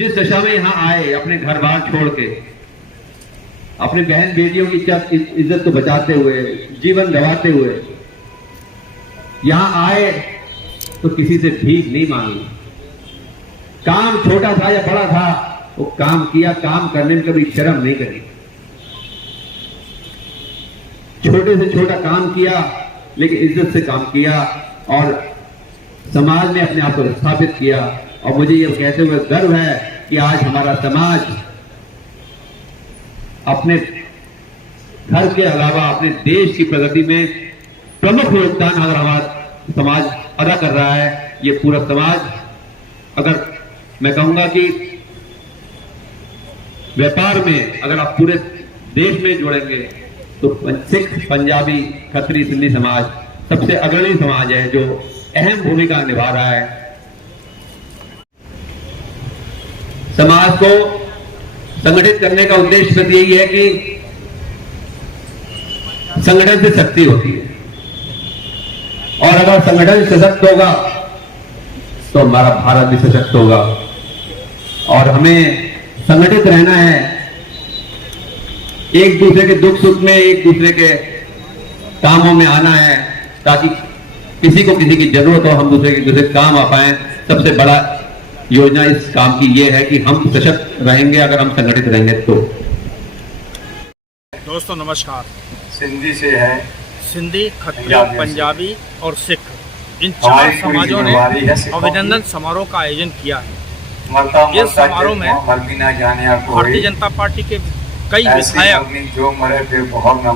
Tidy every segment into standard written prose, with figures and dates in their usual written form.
जिस दशा में यहाँ आए, अपने घर बार छोड़ के, अपने बहन बेटियों की इज्जत को बचाते हुए, जीवन गंवाते हुए यहाँ आए, तो किसी से भीख नहीं मांगी। काम छोटा था या बड़ा था, वो काम किया, काम करने में कभी शर्म नहीं करी। छोटे से छोटा काम किया, लेकिन इज्जत से काम किया और समाज में अपने आप को स्थापित किया। और मुझे ये कहते हुए गर्व है कि आज हमारा समाज अपने घर के अलावा अपने देश की प्रगति में प्रमुख योगदान अगर हमारा समाज अदा कर रहा है। ये पूरा समाज, अगर मैं कहूंगा कि व्यापार में अगर आप पूरे देश में जोड़ेंगे तो सिख, पंजाबी, खत्री, सिंधी समाज सबसे अग्रणी समाज है जो अहम भूमिका निभा रहा है। समाज को संगठित करने का उद्देश्य सिर्फ यही है कि संगठन से शक्ति होती है, और अगर संगठन सशक्त होगा तो हमारा भारत भी सशक्त होगा। और हमें संगठित रहना है, एक दूसरे के दुख सुख में एक दूसरे के कामों में आना है, ताकि किसी को किसी की जरूरत हो, हम दूसरे के दूसरे काम आ पाए। सबसे बड़ा योजना इस काम की ये है कि हम सशक्त रहेंगे अगर हम संगठित रहेंगे तो। दोस्तों नमस्कार। सिंधी से है, सिंधी, खत्री, पंजाबी और सिख, इन चार समाजों ने अभिनंदन समारोह का आयोजन किया है। इस समारोह में भारतीय जनता पार्टी के कई विधायक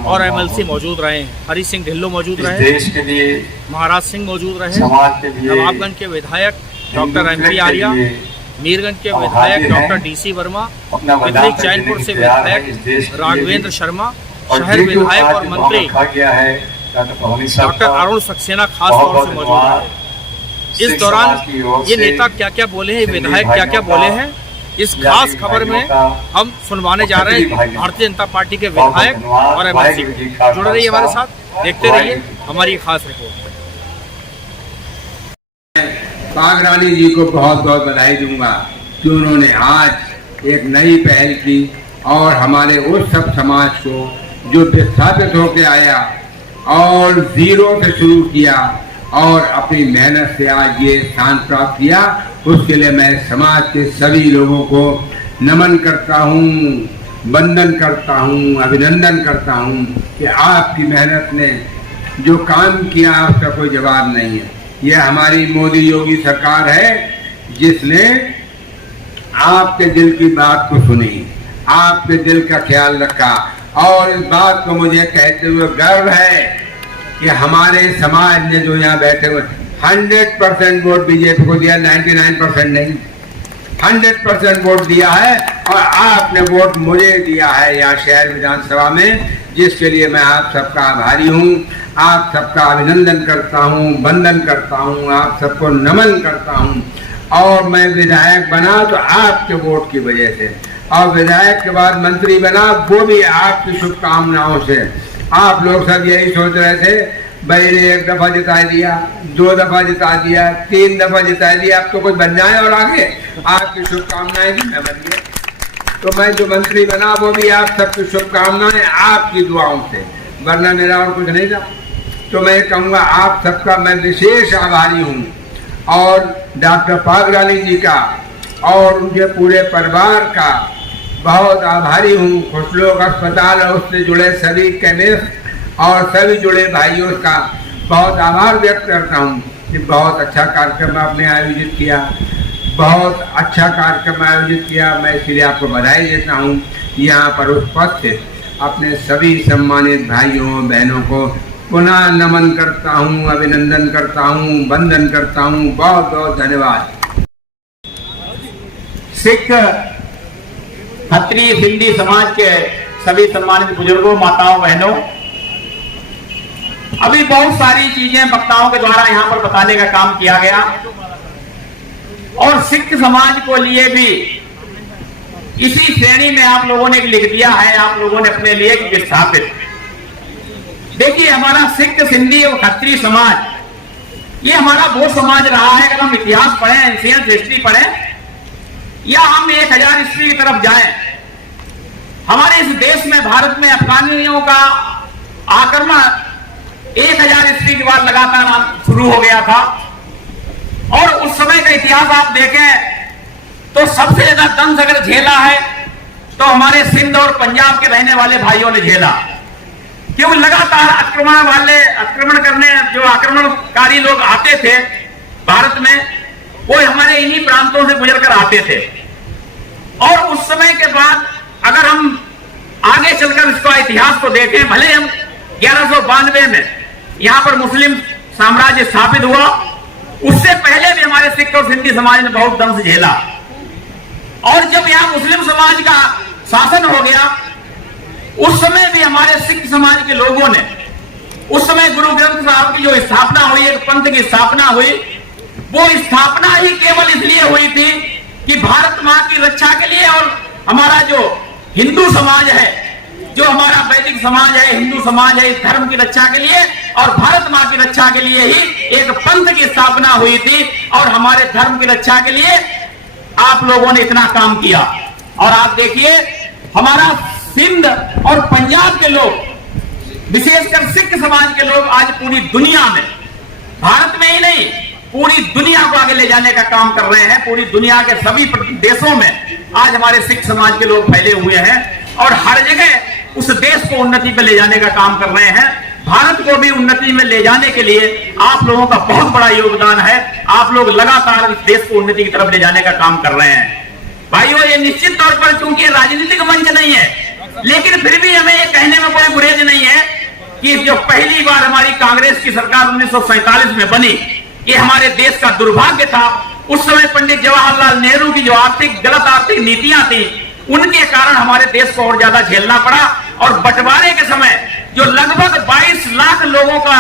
और एमएलसी मौजूद रहे हैं। हरी सिंह ढिल्लो मौजूद रहे, देश के लिए महाराज सिंह मौजूद रहे, समाज के लिए नवाबगंज के विधायक डॉक्टर एमपी आर्या, मीरगंज के विधायक डॉक्टर डीसी वर्मा, विधायक चैनपुर से विधायक राघवेंद्र शर्मा, शहर विधायक और मंत्री डॉक्टर अरुण सक्सेना खास तौर से मौजूद रहे। इस दौरान ये नेता क्या क्या बोले हैं, विधायक क्या क्या बोले हैं, इस खास खबर में हम सुनवाने जा रहे हैं भारतीय जनता पार्टी के विधायक और एमएलसी। जुड़े रहिए हमारे साथ, देखते रहिए हमारी खास रिपोर्ट। पागरानी जी को बहुत बहुत बधाई दूंगा कि उन्होंने आज एक नई पहल की और हमारे उस सब समाज को जो विस्थापित होकर आया और जीरो से शुरू किया और अपनी मेहनत से आज ये स्थान प्राप्त किया, उसके लिए मैं समाज के सभी लोगों को नमन करता हूँ, वंदन करता हूँ, अभिनंदन करता हूँ कि आपकी मेहनत ने जो काम किया उसका कोई जवाब नहीं है। यह हमारी मोदी योगी सरकार है जिसने आपके दिल की बात को सुनी, आपके दिल का ख्याल रखा। और इस बात को मुझे कहते हुए गर्व है कि हमारे समाज ने जो यहाँ बैठे हुए 100% वोट बीजेपी को दिया, 99% नहीं, 100% वोट दिया है। और आपने वोट मुझे दिया है यहाँ शहर विधानसभा में, जिसके लिए मैं आप सबका आभारी हूँ, आप सबका अभिनंदन करता हूँ, वंदन करता हूँ, आप सबको नमन करता हूँ। और मैं विधायक बना तो आपके वोट की वजह से, और विधायक के बाद मंत्री बना वो भी आपकी शुभकामनाओं से। आप लोग सब यही सोच रहे थे, भाई ने एक दफा जिता दिया, 2 दफा जिता दिया, 3 दफा जिता दिया, अब तो कुछ बन जाए और आगे आपकी शुभकामनाएं भी न बन गई। तो मैं जो मंत्री बना वो भी आप सबकी शुभकामनाएं, आपकी दुआओं से, वरना मेरा और कुछ नहीं था। तो मैं कहूँगा आप सबका मैं विशेष आभारी हूँ, और डॉक्टर पागरानी जी का और उनके पूरे परिवार का बहुत आभारी हूँ। खुशलोक अस्पताल और उससे जुड़े सभी केमिस्ट और सभी जुड़े भाइयों का बहुत आभार व्यक्त करता हूँ कि बहुत अच्छा कार्यक्रम आपने आयोजित किया, बहुत अच्छा कार्यक्रम आयोजित किया। मैं इसलिए आपको बधाई देता हूँ। यहाँ पर उपस्थित अपने सभी सम्मानित भाइयों बहनों को पुनः नमन करता हूँ, अभिनंदन करता हूँ, वंदन करता हूँ। बहुत बहुत धन्यवाद। सिख, खत्री, सिंधी समाज के सभी सम्मानित बुजुर्गों, माताओं, बहनों, अभी बहुत सारी चीजें वक्ताओं के द्वारा यहाँ पर बताने का काम किया गया, और सिख समाज को लिए भी इसी श्रेणी में आप लोगों ने लिख दिया है, आप लोगों ने अपने लिए विस्थापित। देखिए, हमारा सिख, सिंधी और खत्री समाज ये हमारा वो समाज रहा है। अगर हम इतिहास पढ़ें, एंशिएंट हिस्ट्री पढ़ें, या हम 1000 ईस्वी की तरफ जाएं, हमारे इस देश में भारत में अफगानियों का आक्रमण 1000 ईस्वी के बाद लगातार शुरू हो गया था। और उस समय का इतिहास आप देखें तो सबसे ज्यादा दंश अगर झेला है तो हमारे सिंध और पंजाब के रहने वाले भाइयों ने झेला, क्योंकि लगातार आक्रमण करने जो आक्रमणकारी लोग आते थे भारत में, वो हमारे इन्हीं प्रांतों से गुजरकर आते थे। और उस समय के बाद अगर हम आगे चलकर इसका इतिहास को देखें, भले हम 1192 में यहां पर मुस्लिम साम्राज्य स्थापित हुआ, उससे पहले भी हमारे सिख और सिंधी समाज ने बहुत दंश झेला। और जब यहां मुस्लिम समाज का शासन हो गया, उस समय भी हमारे सिख समाज के लोगों ने, उस समय गुरु ग्रंथ साहब की जो स्थापना हुई, एक पंथ की स्थापना हुई, वो स्थापना ही केवल इसलिए हुई थी कि भारत मां की रक्षा के लिए और हमारा जो हिंदू समाज है, जो हमारा वैदिक समाज है, हिंदू समाज है, इस धर्म की रक्षा के लिए और भारत मां की रक्षा के लिए ही एक पंथ की स्थापना हुई थी। और हमारे धर्म की रक्षा के लिए आप लोगों ने इतना काम किया। और आप देखिए हमारा सिंध और पंजाब के लोग, विशेषकर सिख समाज के लोग आज पूरी दुनिया में, भारत में ही नहीं पूरी दुनिया को आगे ले जाने का काम कर रहे हैं। पूरी दुनिया के सभी देशों में आज हमारे सिख समाज के लोग फैले हुए हैं और हर जगह उस देश को उन्नति पे ले जाने का काम कर रहे हैं। भारत को भी उन्नति में ले जाने के लिए आप लोगों का बहुत बड़ा योगदान है। आप लोग लगातार इस देश को उन्नति की तरफ ले जाने का काम कर रहे हैं। भाइयों, ये निश्चित तौर पर चूंकि राजनीतिक मंच नहीं है, लेकिन फिर भी हमें ये कहने में कोई गुरेज नहीं है कि जो पहली बार हमारी कांग्रेस की सरकार 1947 में बनी, ये हमारे देश का दुर्भाग्य था। उस समय पंडित जवाहरलाल नेहरू की जो गलत आर्थिक नीतियां थी, उनके कारण हमारे देश को और ज्यादा झेलना पड़ा। और बंटवारे के समय जो लगभग 22 लाख लोगों का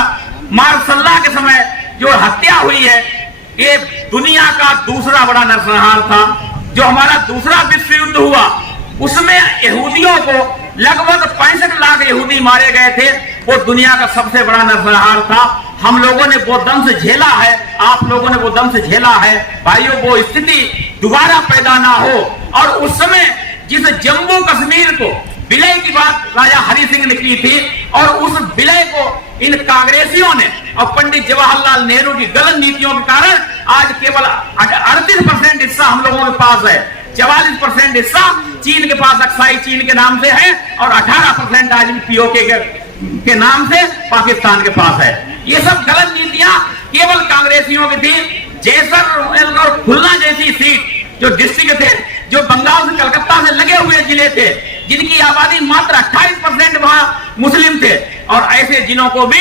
मार्शल्ला के समय जो हत्या हुई है, ये दुनिया का दूसरा बड़ा नरसंहार था। जो हमारा दूसरा विश्व युद्ध हुआ, उसमें यहूदियों को लगभग 65 लाख यहूदी मारे गए थे, वो दुनिया का सबसे बड़ा नरसंहार था। हम लोगों ने वो दंश झेला है, आप लोगों ने वो दंश झेला है। भाइयों, वो स्थिति दोबारा पैदा ना हो। और उस समय जिस जम्मू कश्मीर को विलय की बात राजा हरि सिंह ने की थी, और उस विलय को इन कांग्रेसियों ने और पंडित जवाहरलाल नेहरू की गलत नीतियों के कारण आज केवल 38% हिस्सा हम लोगों के पास है। 44% हिस्सा चीन के पास अक्साई चीन के नाम से है और 18% आज पीओके के नाम से पाकिस्तान के पास है। ये सब गलत नीतियां केवल कांग्रेसियों की थी। जैसलमेर और खुलना जैसी सीट जो डिस्ट्रिक्ट थे, जो बंगाल से कलकत्ता से लगे हुए जिले थे, जिनकी आबादी मात्र 28% वहां मुस्लिम थे, और ऐसे जिलों को भी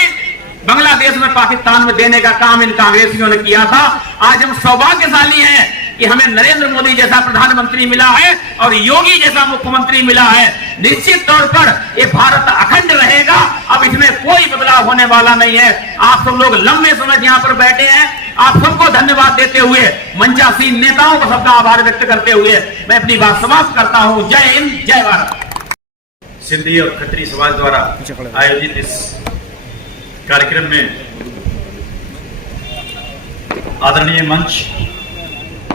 बांग्लादेश में, पाकिस्तान में देने का काम इन कांग्रेसियों ने किया था। आज हम सौभाग्यशाली हैं कि हमें नरेंद्र मोदी जैसा प्रधानमंत्री मिला है और योगी जैसा मुख्यमंत्री मिला है। निश्चित तौर पर ये भारत अखंड रहेगा, अब इसमें कोई बदलाव होने वाला नहीं है। आप सब लोग लंबे समय से यहाँ पर बैठे हैं, आप सबको धन्यवाद देते हुए, मंचासीन नेताओं को सबका आभार व्यक्त करते हुए मैं अपनी बात समाप्त करता हूँ। जय हिंद, जय भारत। सिंधी और खत्री समाज द्वारा आयोजित इस कार्यक्रम में आदरणीय मंच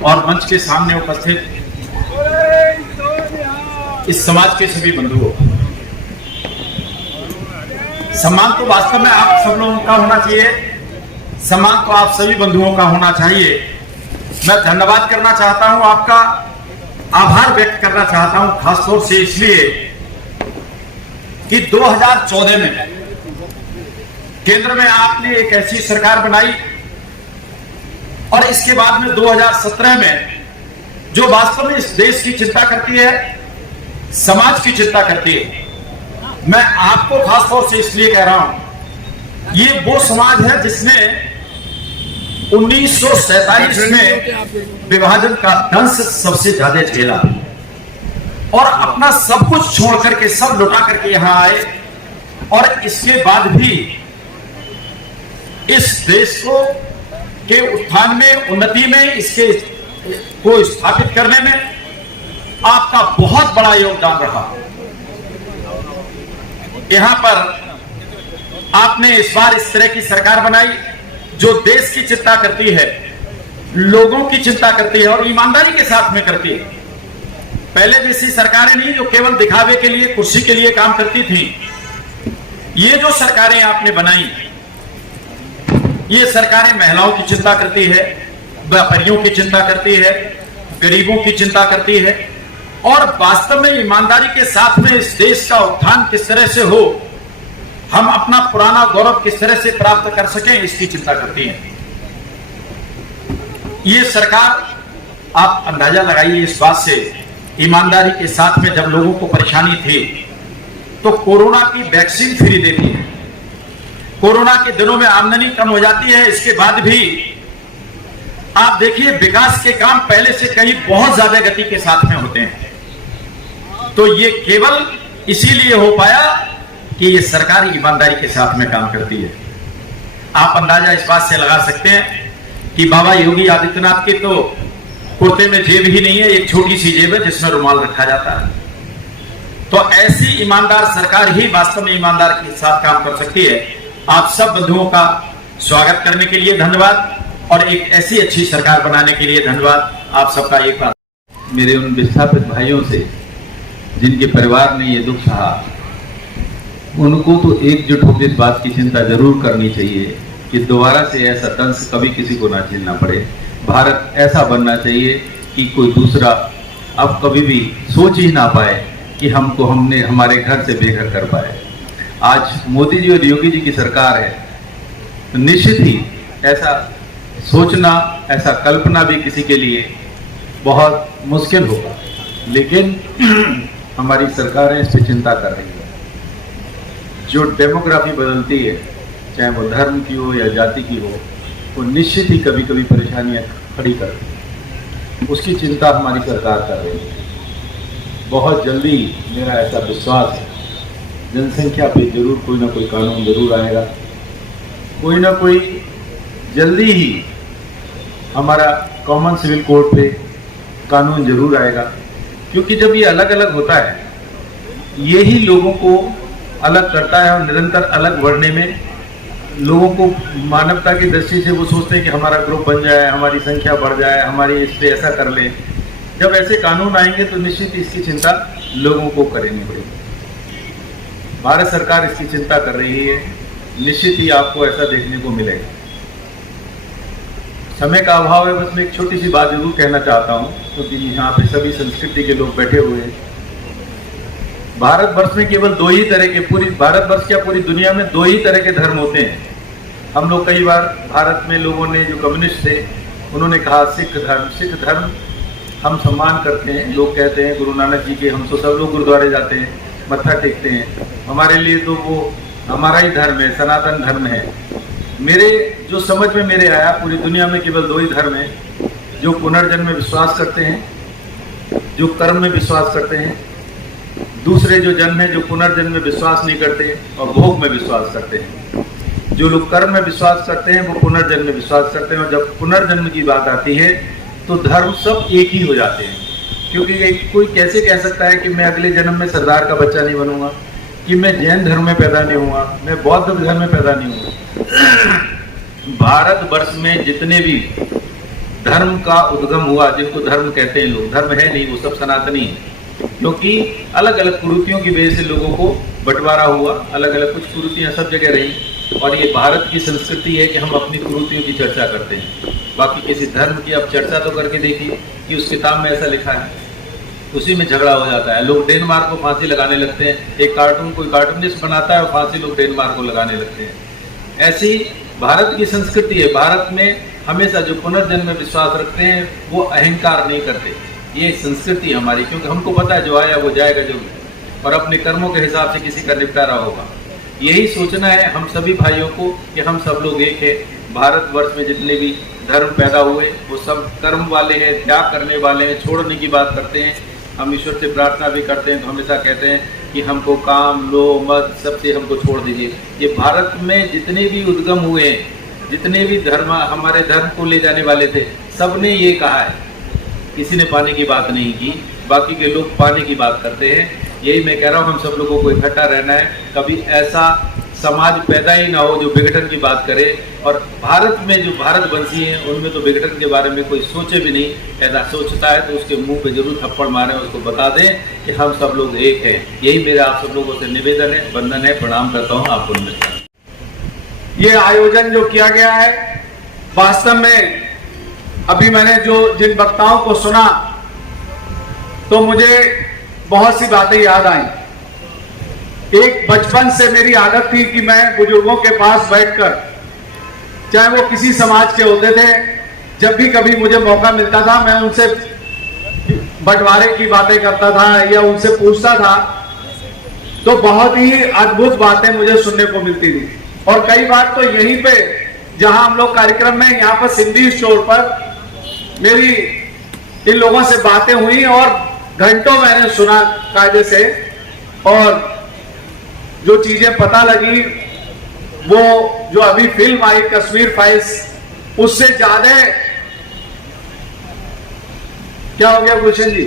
और मंच के सामने उपस्थित इस समाज के सभी बंधुओं, सम्मान तो वास्तव में आप सब लोगों का होना चाहिए, सम्मान तो आप सभी बंधुओं का होना चाहिए। मैं धन्यवाद करना चाहता हूं, आपका आभार व्यक्त करना चाहता हूं, खासतौर से इसलिए कि 2014 में केंद्र में आपने एक ऐसी सरकार बनाई और इसके बाद में 2017 में जो वास्तव में इस देश की चिंता करती है, समाज की चिंता करती है। मैं आपको खासतौर से इसलिए कह रहा हूं, ये वो समाज है जिसने 1947 में विभाजन का दंश सबसे ज्यादा झेला और अपना सब कुछ छोड़ करके, सब लुटा करके यहां आए, और इसके बाद भी इस देश को के उत्थान में, उन्नति में, इसके को स्थापित करने में आपका बहुत बड़ा योगदान रहा। यहां पर आपने इस बार इस तरह की सरकार बनाई जो देश की चिंता करती है, लोगों की चिंता करती है और ईमानदारी के साथ में करती है। पहले जैसी सरकारें नहीं जो केवल दिखावे के लिए, कुर्सी के लिए काम करती थी। ये जो सरकारें आपने बनाई, ये सरकारें महिलाओं की चिंता करती है, व्यापारियों की चिंता करती है, गरीबों की चिंता करती है, और वास्तव में ईमानदारी के साथ में इस देश का उत्थान किस तरह से हो, हम अपना पुराना गौरव किस तरह से प्राप्त कर सकें, इसकी चिंता करती है। ये सरकार, आप अंदाजा लगाइए इस बात से, ईमानदारी के साथ में जब लोगों को परेशानी थी तो कोरोना की वैक्सीन फ्री देती है। कोरोना के दिनों में आमदनी कम हो जाती है, इसके बाद भी आप देखिए विकास के काम पहले से कहीं बहुत ज्यादा गति के साथ में होते हैं। तो ये केवल इसीलिए हो पाया कि ये सरकार ईमानदारी के साथ में काम करती है। आप अंदाजा इस बात से लगा सकते हैं कि बाबा योगी आदित्यनाथ के तो कुर्ते में जेब ही नहीं है, एक छोटी सी जेब है जिसमें रुमाल रखा जाता है। तो ऐसी ईमानदार सरकार ही वास्तव में ईमानदार के साथ काम कर सकती है। आप सब बंधुओं का स्वागत करने के लिए धन्यवाद, और एक ऐसी अच्छी सरकार बनाने के लिए धन्यवाद। आप सबका एक बार मेरे उन विस्थापित भाइयों से जिनके परिवार ने ये दुख सहा, उनको तो एकजुट होकर इस बात की चिंता जरूर करनी चाहिए कि दोबारा से ऐसा दंश कभी किसी को ना झेलना पड़े। भारत ऐसा बनना चाहिए कि कोई दूसरा अब कभी भी सोच ही ना पाए कि हमने हमारे घर से बेघर कर पाए। आज मोदी जी और योगी जी की सरकार है, तो निश्चित ही ऐसा सोचना, ऐसा कल्पना भी किसी के लिए बहुत मुश्किल होगा, लेकिन हमारी सरकारें इस पर चिंता कर रही है। जो डेमोग्राफी बदलती है, चाहे वो धर्म की हो या जाति की हो, वो निश्चित ही कभी कभी परेशानियां खड़ी करती है। उसकी चिंता हमारी सरकार कर रही है। बहुत जल्दी मेरा ऐसा विश्वास है, जनसंख्या पे जरूर कोई ना कोई कानून जरूर आएगा, कोई ना कोई जल्दी ही हमारा कॉमन सिविल कोड पे कानून जरूर आएगा। क्योंकि जब ये अलग अलग होता है, यही लोगों को अलग करता है, और निरंतर अलग बढ़ने में लोगों को मानवता की दृष्टि से वो सोचते हैं कि हमारा ग्रुप बन जाए, हमारी संख्या बढ़ जाए, हमारी इस पे ऐसा कर ले। जब ऐसे कानून आएंगे तो निश्चित इसकी चिंता लोगों को करनी पड़ेगी। भारत सरकार इसकी चिंता कर रही है, निश्चित ही आपको ऐसा देखने को मिलेगा। समय का अभाव है, बस मैं एक छोटी सी बात जरूर कहना चाहता हूँ, क्योंकि यहाँ पे सभी संस्कृति के लोग बैठे हुए हैं। भारतवर्ष में केवल दो ही तरह के, पूरी भारतवर्ष क्या पूरी दुनिया में दो ही तरह के धर्म होते हैं। हम लोग कई बार भारत में लोगों ने, जो कम्युनिस्ट थे, उन्होंने कहा सिख धर्म हम सम्मान करते हैं। लोग कहते हैं गुरु नानक जी के, हम तो सब लोग गुरुद्वारे जाते हैं, मत्था टेकते हैं, हमारे लिए तो वो हमारा ही धर्म है, सनातन धर्म है। मेरे जो समझ में मेरे आया, पूरी दुनिया में केवल दो ही धर्म है, जो पुनर्जन्म में विश्वास करते हैं, जो कर्म में विश्वास करते हैं। दूसरे जो जन्म है, जो पुनर्जन्म में विश्वास नहीं करते और भोग में विश्वास करते हैं। जो लोग कर्म में विश्वास करते हैं वो पुनर्जन्म में विश्वास करते हैं, और जब पुनर्जन्म की बात आती है तो धर्म सब एक ही हो जाते हैं। क्योंकि कोई कैसे कह सकता है कि मैं अगले जन्म में सरदार का बच्चा नहीं बनूंगा, कि मैं जैन धर्म में पैदा नहीं हुआ, मैं बौद्ध धर्म में पैदा नहीं हुआ। भारतवर्ष में जितने भी धर्म का उद्गम हुआ, जिनको धर्म कहते हैं लोग, धर्म है नहीं, वो सब सनातनी है। क्योंकि अलग अलग कुरीतियों की वजह से लोगों को बंटवारा हुआ, अलग अलग कुछ कुरीतियां सब जगह रही, और ये भारत की संस्कृति है कि हम अपनी कुरीतियों की चर्चा करते हैं। बाकी किसी धर्म की आप चर्चा तो करके देखिए कि उस किताब में ऐसा लिखा है, उसी में झगड़ा हो जाता है। लोग डेनमार्क को फांसी लगाने लगते हैं, एक कार्टून कोई कार्टूनिस्ट बनाता है और फांसी लोग डेनमार्क को लगाने लगते हैं। ऐसी भारत की संस्कृति है। भारत में हमेशा जो पुनर्जन्म में विश्वास रखते हैं वो अहंकार नहीं करते, ये संस्कृति हमारी। क्योंकि हमको पता है जो आया वो जाएगा जरूर, और अपने कर्मों के हिसाब से किसी का निपटारा होगा। यही सोचना है हम सभी भाइयों को कि हम सब लोग एक हैं। भारतवर्ष में जितने भी धर्म पैदा हुए वो सब कर्म वाले हैं, त्याग करने वाले हैं, छोड़ने की बात करते हैं। हम ईश्वर से प्रार्थना भी करते हैं तो हमेशा कहते हैं कि हमको काम, लोभ, मद सबसे हमको छोड़ दीजिए। ये भारत में जितने भी उद्गम हुए हैं, जितने भी धर्म हमारे धर्म को ले जाने वाले थे, सबने ये कहा है, किसी ने पाने की बात नहीं की। बाकी के लोग पाने की बात करते हैं। यही मैं कह रहा हूँ, हम सब लोगों को इकट्ठा रहना है। कभी ऐसा समाज पैदा ही ना हो जो विघटन की बात करे। और भारत में जो भारतवंशी हैं उनमें तो विघटन के बारे में कोई सोचे भी नहीं। ऐसा सोचता है तो उसके मुंह पे जरूर थप्पड़ मारें, उसको बता दें कि हम सब लोग एक हैं। यही मेरा आप सब लोगों से निवेदन है, वंदन है, प्रणाम करता हूँ आपको। नमस्कार। ये आयोजन जो किया गया है, वास्तव में अभी मैंने जिन वक्ताओं को सुना तो मुझे बहुत सी बातें याद आई। एक बचपन से मेरी आदत थी कि मैं बुजुर्गों के पास बैठकर, चाहे वो किसी समाज के होते थे, जब भी कभी मुझे मौका मिलता था मैं उनसे बंटवारे की बातें करता था या उनसे पूछता था, तो बहुत ही अद्भुत बातें मुझे सुनने को मिलती थी। और कई बार तो यहीं पे जहां हम लोग कार्यक्रम में यहाँ पर सिंधी स्टोर पर मेरी इन लोगों से बातें हुई और घंटों मैंने सुना कायदे से, और जो चीजें पता लगी, वो जो अभी फिल्म आई कश्मीर फाइल्स, उससे ज्यादा क्या हो गया गुलशन जी,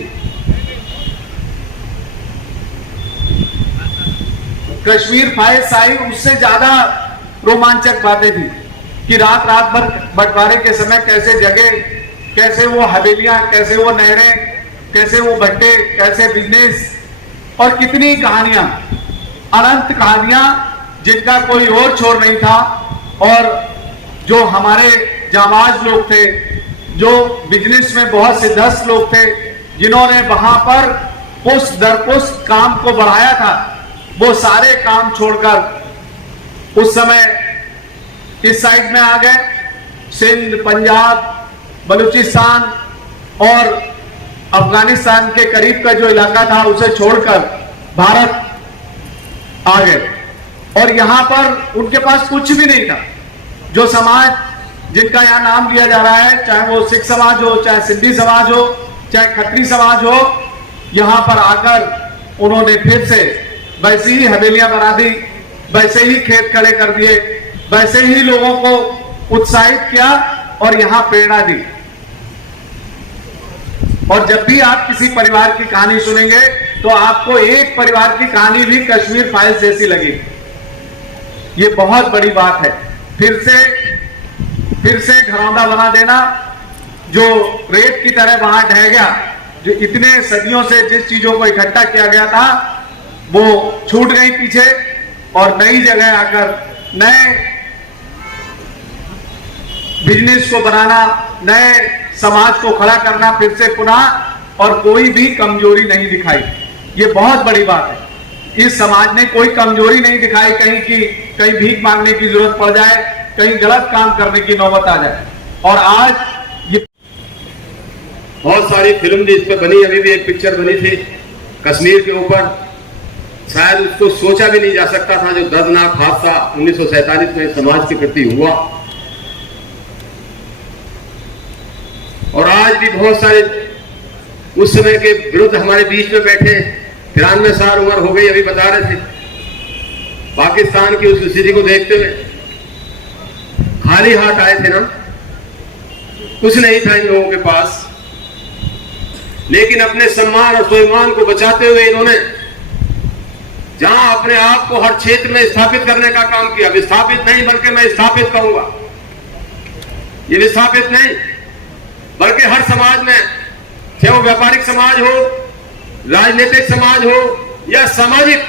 कश्मीर फाइल्स आई, उससे ज्यादा रोमांचक बातें थी कि रात रात भर बंटवारे के समय कैसे जगह, कैसे वो हवेलियां, कैसे वो नहरें, कैसे वो भट्टे, कैसे बिजनेस, और कितनी कहानियां, अनंत कहानियां जिनका कोई और छोर नहीं था। और जो हमारे जाबाज लोग थे, जो बिजनेस में बहुत सिद्धस्त लोग थे, जिन्होंने वहां पर पुष्ट दर पुष्ट काम को बढ़ाया था, वो सारे काम छोड़कर उस समय इस साइड में आ गए। सिंध, पंजाब, बलूचिस्तान और अफगानिस्तान के करीब का जो इलाका था उसे छोड़कर भारत आ गए। और यहां पर उनके पास कुछ भी नहीं था। जो समाज जिनका यहां नाम लिया जा रहा है, चाहे वो सिख समाज हो, चाहे सिंधी समाज हो, चाहे खत्री समाज हो, यहां पर आकर उन्होंने फिर से वैसी ही हवेलियां बना दी, वैसे ही खेत खड़े कर दिए, वैसे ही लोगों को उत्साहित किया और यहां प्रेरणा दी। और जब भी आप किसी परिवार की कहानी सुनेंगे तो आपको एक परिवार की कहानी भी कश्मीर फाइल्स जैसी लगेगी। ये बहुत बड़ी बात है। फिर से घरौंदा बना देना, जो रेत की तरह वहां ढह गया, जो इतने सदियों से जिस चीजों को इकट्ठा किया गया था वो छूट गई पीछे, और नई जगह आकर नए बिजनेस को बनाना, नए समाज को खड़ा करना फिर से पुनः, और कोई भी कमजोरी नहीं दिखाई। ये बहुत बड़ी बात है। इस समाज ने कोई कमजोरी नहीं दिखाई कहीं भीख मांगने की जरूरत पड़ जाए, कहीं गलत काम करने की नौबत आ जाए। और आज ये बहुत सारी फिल्म भी इस पर बनी, अभी भी एक पिक्चर बनी थी कश्मीर के ऊपर, शायद उसको सोचा भी नहीं जा सकता था जो दर्दनाक हादसा 1947 में समाज के प्रति हुआ। और आज भी बहुत सारे उस समय के विरुद्ध हमारे बीच में बैठे, 93 साल उम्र हो गई, अभी बता रहे थे, पाकिस्तान की उस स्थिति को देखते हुए खाली हाथ आए थे ना, कुछ नहीं था इन लोगों के पास, लेकिन अपने सम्मान और स्वाभिमान को बचाते हुए इन्होंने जहां अपने आप को हर क्षेत्र में स्थापित करने का काम किया, विस्थापित नहीं बल्कि मैं स्थापित कहूंगा, ये विस्थापित नहीं बल्कि हर समाज में, चाहे वो व्यापारिक समाज हो, राजनीतिक समाज हो या सामाजिक,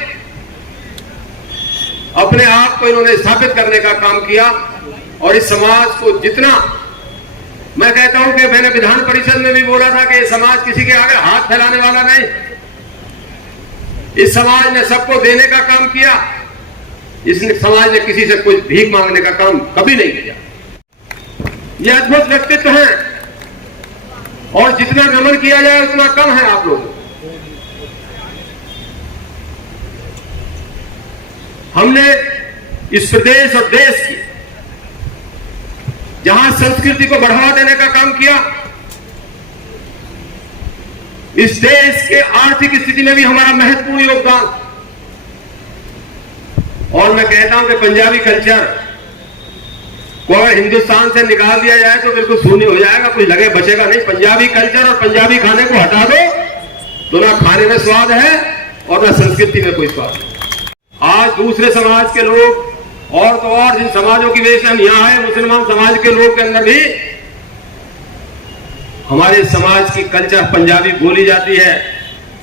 अपने आप को इन्होंने स्थापित करने का काम किया। और इस समाज को जितना, मैं कहता हूं कि मैंने विधान परिषद में भी बोला था कि ये समाज किसी के आगे हाथ फैलाने वाला नहीं, इस समाज ने सबको देने का काम किया, इस समाज ने किसी से कोई भीख मांगने का काम कभी नहीं किया। ये अद्भुत व्यक्तित्व है और जितना नमन किया जाए उतना कम है आप लोग। हमने इस प्रदेश और देश की जहां संस्कृति को बढ़ावा देने का काम किया, इस देश के आर्थिक स्थिति में भी हमारा महत्वपूर्ण योगदान। और मैं कहता हूं कि पंजाबी कल्चर को अगर हिंदुस्तान से निकाल दिया जाए तो बिल्कुल शून्य हो जाएगा, कुछ लगे बचेगा नहीं। पंजाबी कल्चर और पंजाबी खाने को हटा दो तो ना खाने में स्वाद है और ना संस्कृति में कोई स्वाद है। आज दूसरे समाज के लोग और तो और जिन समाजों की वजह से हम यहाँ आए, मुसलमान समाज के लोग के अंदर भी हमारे समाज की कल्चर पंजाबी बोली जाती है,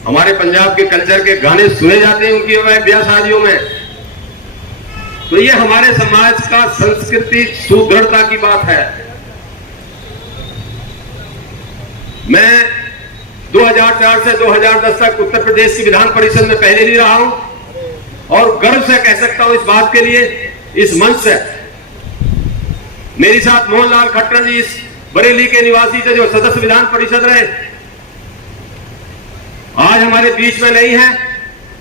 हमारे पंजाब के कल्चर के गाने सुने जाते हैं उनकी ब्याह शादियों में। तो ये हमारे समाज का संस्कृति सुदृढ़ता की बात है। मैं 2004 से 2010 तक उत्तर प्रदेश की विधान परिषद में पहले भी रहा हूं और गर्व से कह सकता हूं इस बात के लिए, इस मंच से। मेरे साथ मोहनलाल खट्टर जी इस बरेली के निवासी थे जो सदस्य विधान परिषद रहे, आज हमारे बीच में नहीं है,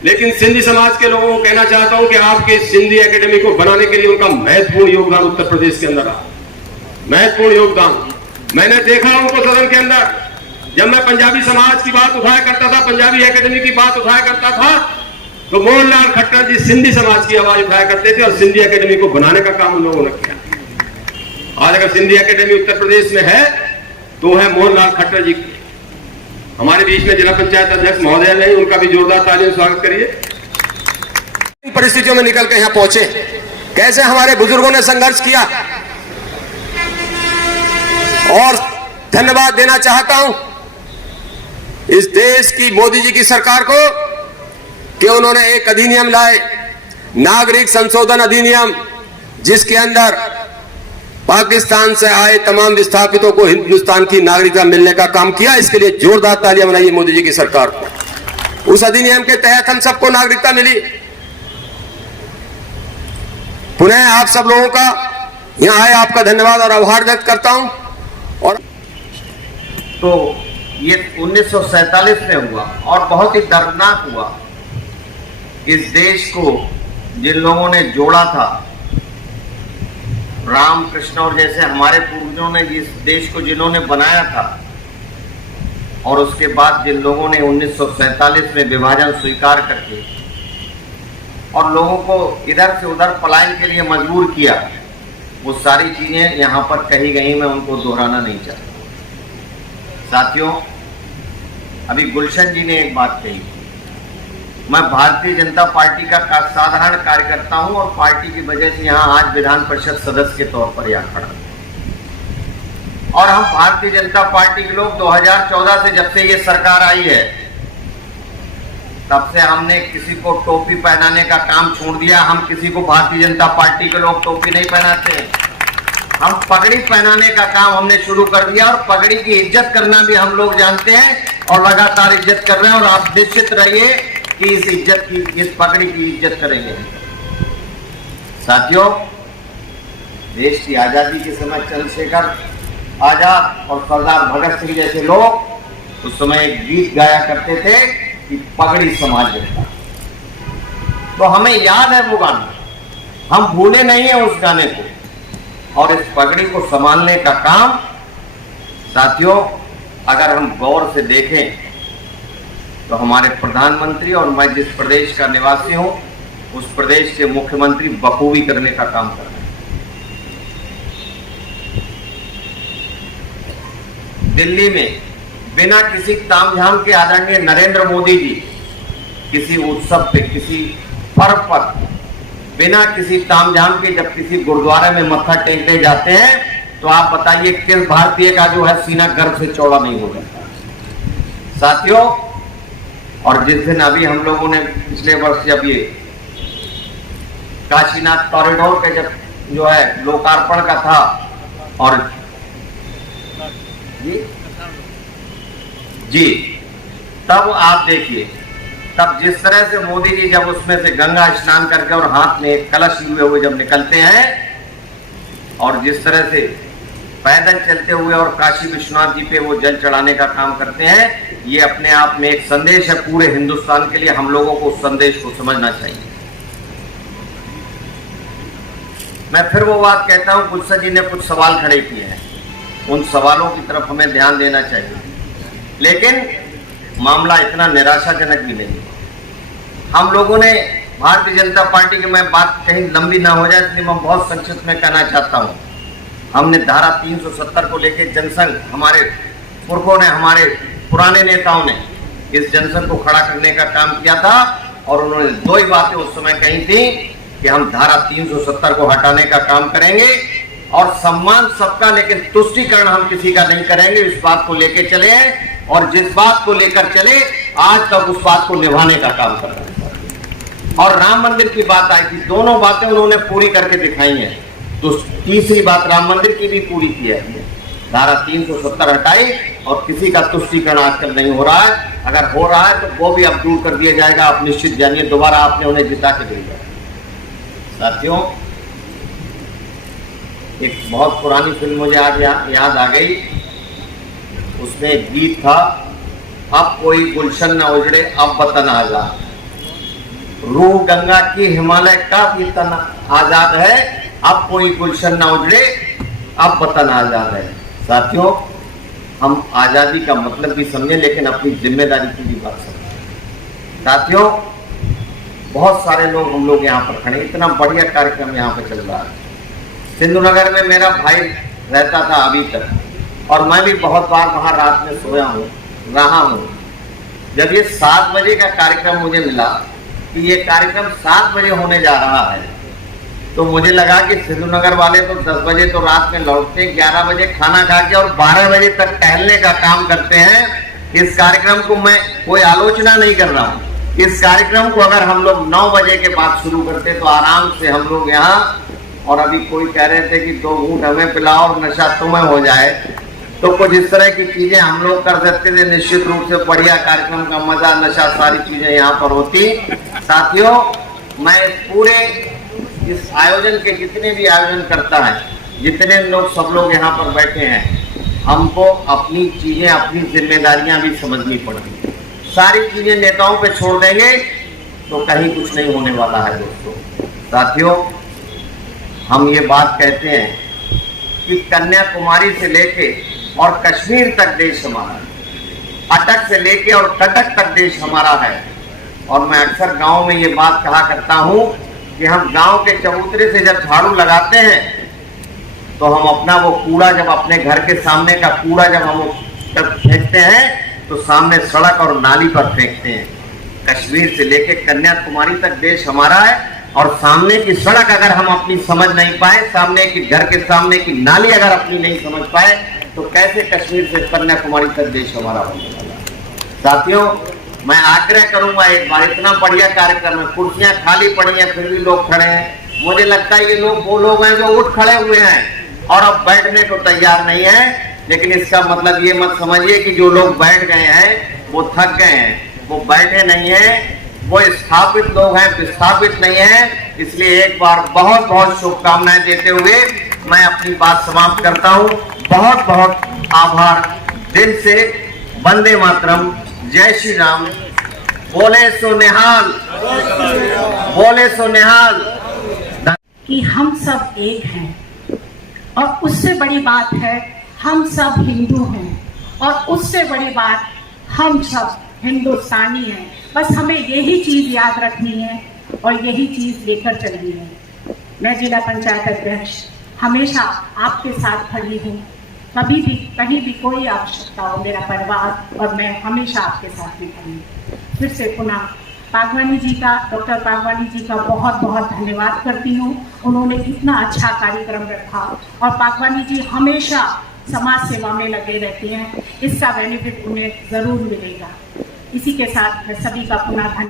लेकिन सिंधी समाज के लोगों को कहना चाहता हूं कि आपके सिंधी एकेडमी को बनाने के लिए उनका महत्वपूर्ण योगदान उत्तर प्रदेश के अंदर रहा, महत्वपूर्ण योगदान। मैंने देखा उनको सदन के अंदर, जब मैं पंजाबी समाज की बात उठाया करता था, पंजाबी एकेडमी की बात उठाया करता था, तो मोहनलाल खट्टर जी सिंधी समाज की आवाज उठाया करते थे और सिंधी एकेडमी को बनाने का काम उन लोगों ने किया। आज अगर सिंधी एकेडमी उत्तर प्रदेश में है तो है मोहनलाल खट्टर जी। हमारे बीच में जिला पंचायत अध्यक्ष महोदय ने, उनका भी जोरदार तालियों से स्वागत करिए। इन परिस्थितियों में निकल के यहां पहुंचे, कैसे हमारे बुजुर्गों ने संघर्ष किया, और धन्यवाद देना चाहता हूं इस देश की मोदी जी की सरकार को कि उन्होंने एक अधिनियम लाए, नागरिक संशोधन अधिनियम, जिसके अंदर पाकिस्तान से आए तमाम विस्थापितों को हिंदुस्तान की नागरिकता मिलने का काम किया। इसके लिए जोरदार तालियां बनाइए मोदी जी की सरकार को। उस अधिनियम के तहत हम सबको नागरिकता मिली। पुनः आप सब लोगों का यहां आए आपका धन्यवाद और आभार व्यक्त करता हूं। और तो ये 1947 में हुआ और बहुत ही दर्दनाक हुआ। इस देश को जिन लोगों ने जोड़ा था, राम कृष्ण और जैसे हमारे पूर्वजों ने इस देश को जिन्होंने बनाया था, और उसके बाद जिन लोगों ने 1947 में विभाजन स्वीकार करके और लोगों को इधर से उधर पलायन के लिए मजबूर किया, वो सारी चीजें यहाँ पर कही गई, मैं उनको दोहराना नहीं चाहता। साथियों, अभी गुलशन जी ने एक बात कही, मैं भारतीय जनता पार्टी का साधारण कार्यकर्ता हूं और पार्टी की वजह से यहां आज विधान परिषद सदस्य के तौर पर यहां खड़ा। और हम भारतीय जनता पार्टी के लोग 2014 से जब से ये सरकार आई है, तब से हमने किसी को टोपी पहनाने का काम छोड़ दिया। हम किसी को, भारतीय जनता पार्टी के लोग टोपी नहीं पहनाते, हम पगड़ी पहनाने का काम हमने शुरू कर दिया। और पगड़ी की इज्जत करना भी हम लोग जानते हैं और लगातार इज्जत कर रहे हैं। और आप निश्चित रहिए कि इस इज्जत की, इस पगड़ी की इज्जत करेंगे। साथियों, देश की आजादी के समय चंद्रशेखर आजाद और सरदार भगत सिंह जैसे लोग उस समय एक गीत गाया करते थे कि पगड़ी समाज जनता। तो हमें याद है वो गाना, हम भूले नहीं है उस गाने को। और इस पगड़ी को संभालने का काम, साथियों, अगर हम गौर से देखें तो हमारे प्रधानमंत्री और मैं जिस प्रदेश का निवासी हूं, उस प्रदेश के मुख्यमंत्री बखूबी करने का काम कर रहे हैं। दिल्ली में बिना किसी तामझाम के आदरणीय नरेंद्र मोदी जी किसी उत्सव पे, किसी पर्व पर, बिना किसी तामझाम के जब किसी गुरुद्वारे में मत्था टेकने जाते हैं, तो आप बताइए किस भारतीय का जो है सीना गर्व से चौड़ा नहीं हो जाता। साथियों, और जिस दिन अभी हम लोगों ने पिछले वर्ष जब ये काशीनाथ कॉरिडोर के जब जो है लोकार्पण का था, और जी तब आप देखिए, तब जिस तरह से मोदी जी जब उसमें से गंगा स्नान करके और हाथ में एक कलश लिए हुए जब निकलते हैं, और जिस तरह से पैदल चलते हुए और काशी विश्वनाथ जी पे वो जल चढ़ाने का काम करते हैं, ये अपने आप में एक संदेश है पूरे हिंदुस्तान के लिए। हम लोगों को उस संदेश को समझना चाहिए। मैं फिर वो बात कहता हूं, गुलशन जी ने कुछ सवाल खड़े किए हैं, उन सवालों की तरफ हमें ध्यान देना चाहिए, लेकिन मामला इतना निराशाजनक भी नहीं। हम लोगों ने भारतीय जनता पार्टी की, मैं बात कहीं लंबी ना हो जाए इसलिए मैं बहुत संक्षिप्त में कहना चाहता हूं, हमने धारा 370 को लेकर जनसंघ, हमारे पुरखों ने, हमारे पुराने नेताओं ने इस जनसंघ को खड़ा करने का काम किया था। और उन्होंने दो ही बातें उस समय कही थी कि हम धारा 370 को हटाने का काम करेंगे और सम्मान सबका, लेकिन तुष्टीकरण हम किसी का नहीं करेंगे। इस बात को लेके चले हैं और जिस बात को लेकर चले आज तक उस बात को निभाने का काम कर रहे हैं। और राम मंदिर की बात आई थी, दोनों बातें उन्होंने पूरी करके दिखाई हैं। तो तीसरी बात राम मंदिर की भी पूरी की है, धारा 370 हटाई और किसी का तुष्टीकरण आजकल नहीं हो रहा है। अगर हो रहा है तो वो भी अब दूर कर दिया जाएगा। आप निश्चित जानिए, दोबारा आपने उन्हें जिता के भेजा। साथियों, एक बहुत पुरानी फिल्म मुझे आज याद आ गई। उसमें एक गीत था, अब कोई गुलशन न उजड़े अब वतन आजाद, रूह गंगा की हिमालय का भी तन आजाद है, अब कोई गुलशन न उजड़े अब वतन आजाद है। साथियों, हम आजादी का मतलब भी समझें लेकिन अपनी जिम्मेदारी की भी बात समझें। साथियों, बहुत सारे लोग हम लोग यहाँ पर खड़े, इतना बढ़िया कार्यक्रम यहाँ पर चल रहा है। सिंधु नगर में मेरा भाई रहता था अभी तक, और मैं भी बहुत बार वहाँ रात में सोया हूँ, रहा हूँ। जब ये 7 बजे का कार्यक्रम मुझे मिला कि ये कार्यक्रम 7 बजे होने जा रहा है, तो मुझे लगा कि सिंधु नगर वाले तो 10 बजे तो रात में लौटते हैं, 11 बजे खाना खा के और 12 बजे तक टहलने का काम करते हैं। इस कार्यक्रम को मैं कोई आलोचना नहीं कर रहा हूँ। इस कार्यक्रम को अगर हम लोग 9 बजे के बाद शुरू करते तो आराम से हम लोग यहाँ, और अभी कोई कह रहे थे कि 2 घूंट हमें पिलाओ और नशा तुम्हें हो जाए, तो कुछ इस तरह की चीजें हम लोग कर सकते थे। निश्चित रूप से बढ़िया कार्यक्रम का मजा, नशा, सारी चीजें यहाँ पर होती। साथियों, मैं पूरे इस आयोजन के जितने भी आयोजन करता है, जितने लोग सब लोग यहाँ पर बैठे हैं, हमको अपनी चीजें, अपनी जिम्मेदारियां भी समझनी पड़ती। सारी चीजें नेताओं पे छोड़ देंगे तो कहीं कुछ नहीं होने वाला है। दोस्तों, साथियों, हम ये बात कहते हैं कि कन्याकुमारी से लेके और कश्मीर तक देश हमारा है, अटक से लेके और कटक तक देश हमारा है। और मैं अक्सर गांव में ये बात कहा करता हूं कि हम गांव के चबूतरे से जब झाड़ू लगाते हैं तो हम अपना वो कूड़ा, जब अपने घर के सामने का कूड़ा जब फेंकते हैं तो सामने सड़क और नाली पर फेंकते हैं। कश्मीर से लेके कन्याकुमारी तक देश हमारा है, और सामने की सड़क अगर हम अपनी समझ नहीं पाए, सामने की घर के सामने की नाली अगर अपनी नहीं समझ पाए, तो कैसे कश्मीर से कन्याकुमारी तक देश हमारा होने वाला है। साथियों, मैं आग्रह करूंगा, एक बार इतना बढ़िया कार्यक्रम है, कुर्सियां खाली पड़ी हैं फिर भी लोग खड़े हैं। मुझे लगता है ये लोग वो लोग हैं जो उठ खड़े हुए हैं और अब बैठने को तैयार नहीं है। लेकिन इसका मतलब ये मत समझिए कि जो लोग बैठ गए हैं वो थक गए हैं, वो बैठे नहीं है, वो स्थापित लोग हैं, विस्थापित नहीं है। इसलिए एक बार बहुत बहुत शुभकामनाएं देते हुए मैं अपनी बात समाप्त करता हूं। बहुत बहुत आभार दिल से। वंदे मातरम, जय श्री राम, बोले सो निहाल, बोले सो निहाल। कि हम सब एक हैं, और उससे बड़ी बात है हम सब हिंदू हैं, और उससे बड़ी बात हम सब हिंदुस्तानी हैं। बस हमें यही चीज याद रखनी है और यही चीज लेकर चलनी है। मैं जिला पंचायत अध्यक्ष हमेशा आपके साथ खड़ी हूँ, कभी भी कहीं भी कोई आवश्यकता हो, मेरा परिवार और मैं हमेशा आपके साथ में खड़ी हूँ। फिर से पुनः पागवानी जी का, डॉक्टर पागवानी जी का बहुत बहुत धन्यवाद करती हूँ। उन्होंने इतना अच्छा कार्यक्रम रखा और पागवानी जी हमेशा समाज सेवा में लगे रहते हैं, इसका बेनिफिट उन्हें जरूर मिलेगा। इसी के साथ मैं सभी का पुनः